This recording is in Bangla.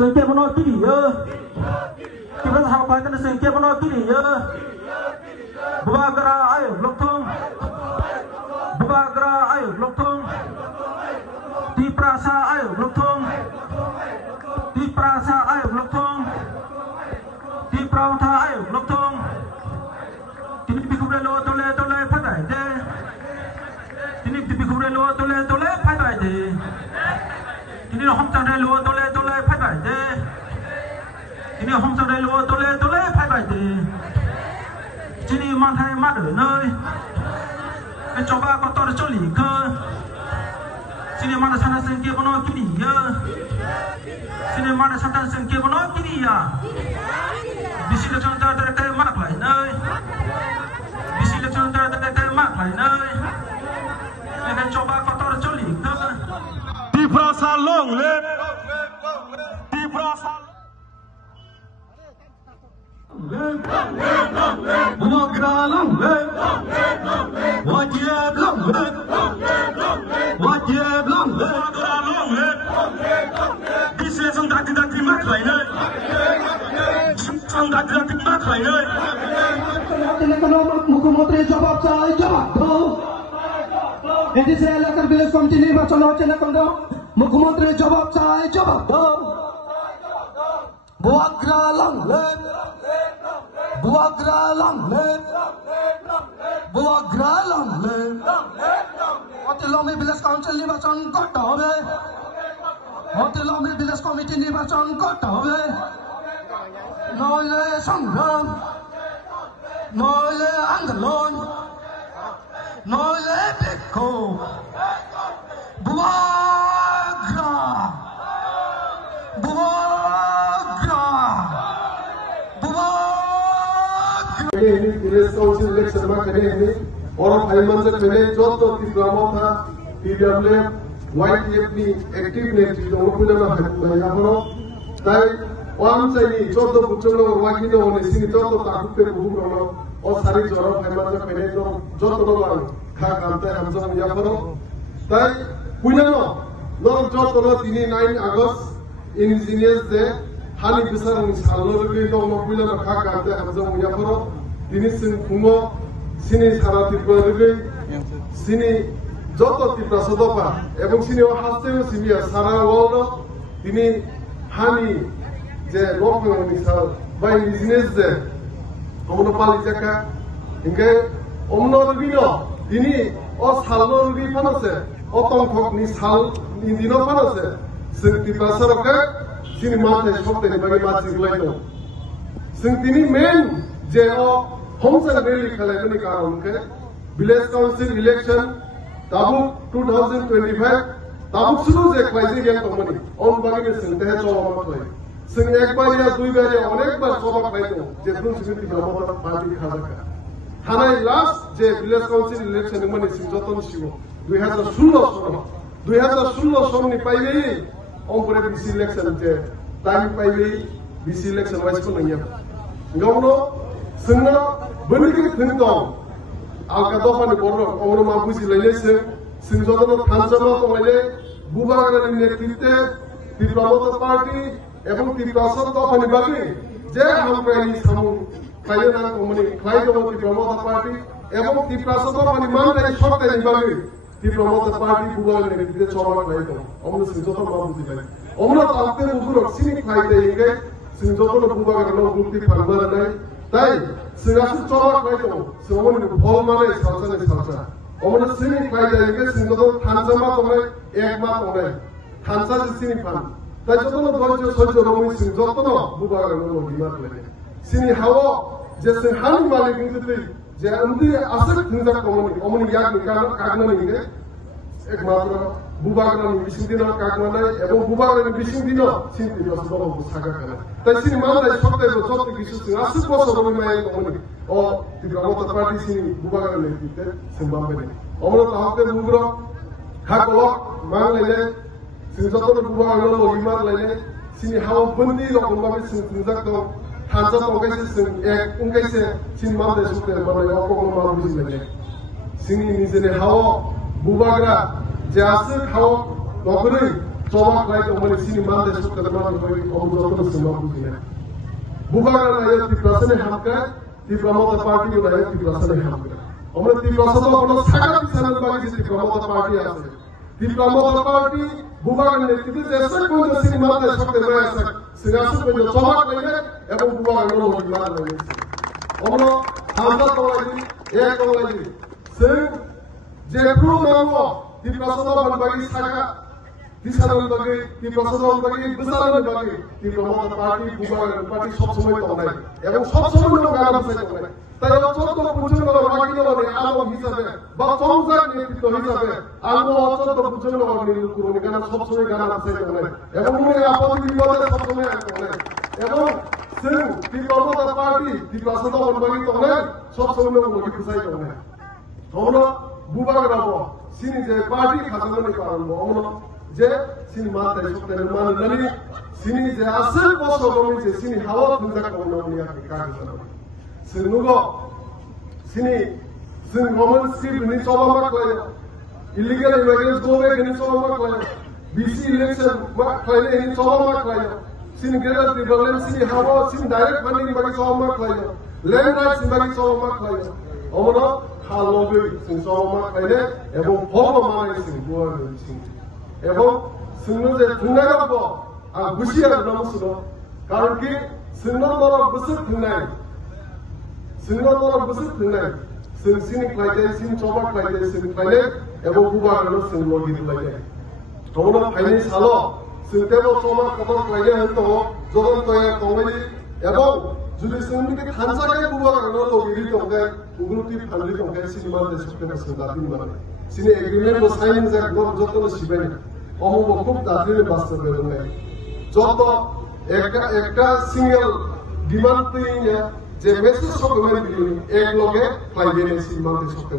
sengke bono kiri ya kita hal kaitan sengke bono kiri ya bubagra ayo lokthong bubagra ayo lokthong di prasa ayo lokthong di prasa ayo lokthong di prautha ayo lokthong tini bikubre lo tole tole phatai de tini bikubre lo tole tole phatai de tini homchang de lo tole tole phatai de tini homchang de lo tole tole phatai de tini manthai mat ở nơi cái cho ba con to để cho lì cơ tini mana sana sengke bono kiri ya tini mana sana sengke bono kiri ya bisi le chon ta ta mak lại nơi bisi le chon ta ta mak lại nơi cái cho ba con to để cho lì cơ đi prasa long lên đi prasa bubagra long lên wajib long lên wajib long lên bubagra long lên bisi le chon ta mak lại nơi chon ta mak lại nơi মুখ্যমন্ত্রী জবাব চাই জবাব দাও এডিসি এলাকার ভিলেজ কমিটি নির্বাচন হচ্ছে না কেন মুখ্যমন্ত্রী জবাব চাই জবাব দাও বুয়াগ্রা লংলেন বুয়াগ্রা লংলেন বুয়াগ্রা লংলেন অতি লম্বি ভিলেজ কাউন্সিল নির্বাচন করতে হবে অতি লম্বি ভিলেজ কমিটি নির্বাচন করতে হবে নইলে সংগ্রাম নইলে আন্দোলন নইলে বিক্ষোভ বুয়াগ্রা বুয়াগ্রা বুয়াগ্রা ini village council election ma kene ini orang Thailand se kene joto Tigramotha TWF YTF ni active ne tidongpula na ya hono tai wan sai ni joto bucholo wakino one sini joto takute buhuno o sari joro Thailand se kene joto no lang kha kante hamjong ya hono tai puinano no joto no 9 August engineers de hani bisar ni sallo ri no puinano kha kante hamjong ya hono তিনি সিংকুমো সিনি সারা ত্রিপুরা সিনি যত ত্রিপুরা সদপা এবং সিনি হাসতে সিবিয়া সারা ওয়ার্ল্ড তিনি হানি যে লোকনি সাল বাই বিজনেস যে অমনো পালি জাকা ইনকে অমনো রবিনো তিনি ও সালনো রবি ফানছে ও তংখক নি সাল নি দিনো ফানছে সিং ত্রিপুরা সরকার সিনি মাতে সবতে বাকি মাছি গুলাইতো সিং তিনি মেন যে ও homsan rally khalai karon ke village council election tabuk 2025 tabuk shuru je khaisi gen tomani on bagi me sinte he choba khlai sing ekbar ya dui bar ya onek bar choba khlai to je dun simiti brahmata party khajaka hanai last je village council election mani sing joton shibo 2016 son ni pailei on pore bc election je time pailei bc election wise ko nanya ngawno singna beniki thindong alka dofani borro omro ma busi laile sing jodono thanjama toile bubagra ni netritwe ত্রিপ্রামত পার্টি এবং ত্রিপ্রাসদ দফানি বাকি যে হামপ্রাইনি সামু খাইনা মানে খাইদো ত্রিপ্রামত পার্টি এবং ত্রিপ্রাসদ দফানি মানতাই সরকারি বাকি ত্রিপ্রামত পার্টি বুবাগ্রা নেতৃত্বে চরমা খাইতো অমন sing jodono ma busi laile omro তাতে বুগুরক সিনি খাইতে ইগে sing jodono bubagra no গুপ্তি ফালবার নাই তাই সিঙ্গাসু চরমা খাইতো সমনি ফল মানে সালসানে সালসা omno sini খাইতে ইগে sing jodono থানজামা তোমরা এক মা তোমরা থানসা সিনি ফান তাই যতন ধৈর্য সহ্য রমই সিং যতন বুবাগ্রা নো বিমার লাগে সিনি হাও যে সিং হানি মালিক নিতে যে আমদি আসল নিজা কমনি অমনি ইয়াক নিকানো কাগনা নিগে একমাত্র বুবাগ্রা নি বিসিং দিন কাগনা এবং বুবাগ্রা নি বিসিং দিন সিনতি দসব সাগা কানা তাই সিনি মানদাই সবতে যত কিছু সিং আসল বছর রমই মাই কমনি ও ত্রিপ্রামত পার্টি সিনি বুবাগ্রা নেতৃত্বে সিং বামবে অমন তাহতে বুগ্র হাকল মাংলাইলে sing jotono bubagra no logimar laile sini hawo bandi rokon babe sing tinjak to thansa to kaise sing ek unkaise sin mamde sukte mane okko ma buji laile sini nijene hawo bubagra je ase hawo nokri coba kali kembali sini mana desok terima kembali omjotan semua begini. Bukan ayat di perasaan hamka, di Pramota Party itu ayat di perasaan hamka. Omnya di perasaan itu kalau sangat sangat bagi di Pramota Party ada. Di Pramota Party bukan itu desok pun sini mana desok terima desok. Sengaja pun coba kali ya, bukan itu loh di mana lagi. Omnya hamka tahu lagi, seng jepro mango di perasaan bagi sangat. Di sana bagi di proses bagi besar bagi di Pramota Party bukan party sop semua itu online. Yang sop semua itu nggak ada bisa online. Tapi contoh pujian orang lagi orang yang alam hisabe, bahkan nih itu hisabe, alam contoh pujian orang ini kurang karena sop semua nggak ada bisa online. Yang mungkin apa di luar sop semua yang online. Yang sering di Pramota Party di proses bagi online sop semua itu bisa online. Orang bukan apa sini jadi party khazanah ni karan orang যে sini mata esok terima nani sini je asal koso kami je sini hawa punca kami ni akan kaki sana sini nugo sini government script ni coba mak lagi illegal immigrants go back ni coba mak lagi BC election mak lagi ni coba mak lagi sini greater development sini hawa sini direct funding bagi coba mak lagi land rights bagi coba mak lagi omono halobe sini coba mak lagi এবং ভব মানে sini buat sini এবং 승노제 등나가고 무시하고 넘었어. कारण कि 승노노로 무슨 등나이, 승노노로 무슨 등나이, 승신이 클라이데, 신 조박 클라이데, 신 클라이데, এবং 부바가로 승노기들 클라이데. 정말 파이니 살로 승대로 조막 거도 클라이데 했고, 저런 또야 동물이 এবং যদি 승리게 간사게 부바가로 또 이리 동네, 우그룹이 반리 동네 시니만 대속되는 승다빈 말에. 신의 에그리멘트 사인은 자 그거 저도 시베니. অমুক খুব তাড়াতাড়ি বাস্তবে নেই যত একটা সিঙ্গেল ডিমান্ড যে মেসেজ সব এক লগে পাইবে সিমান্তে সব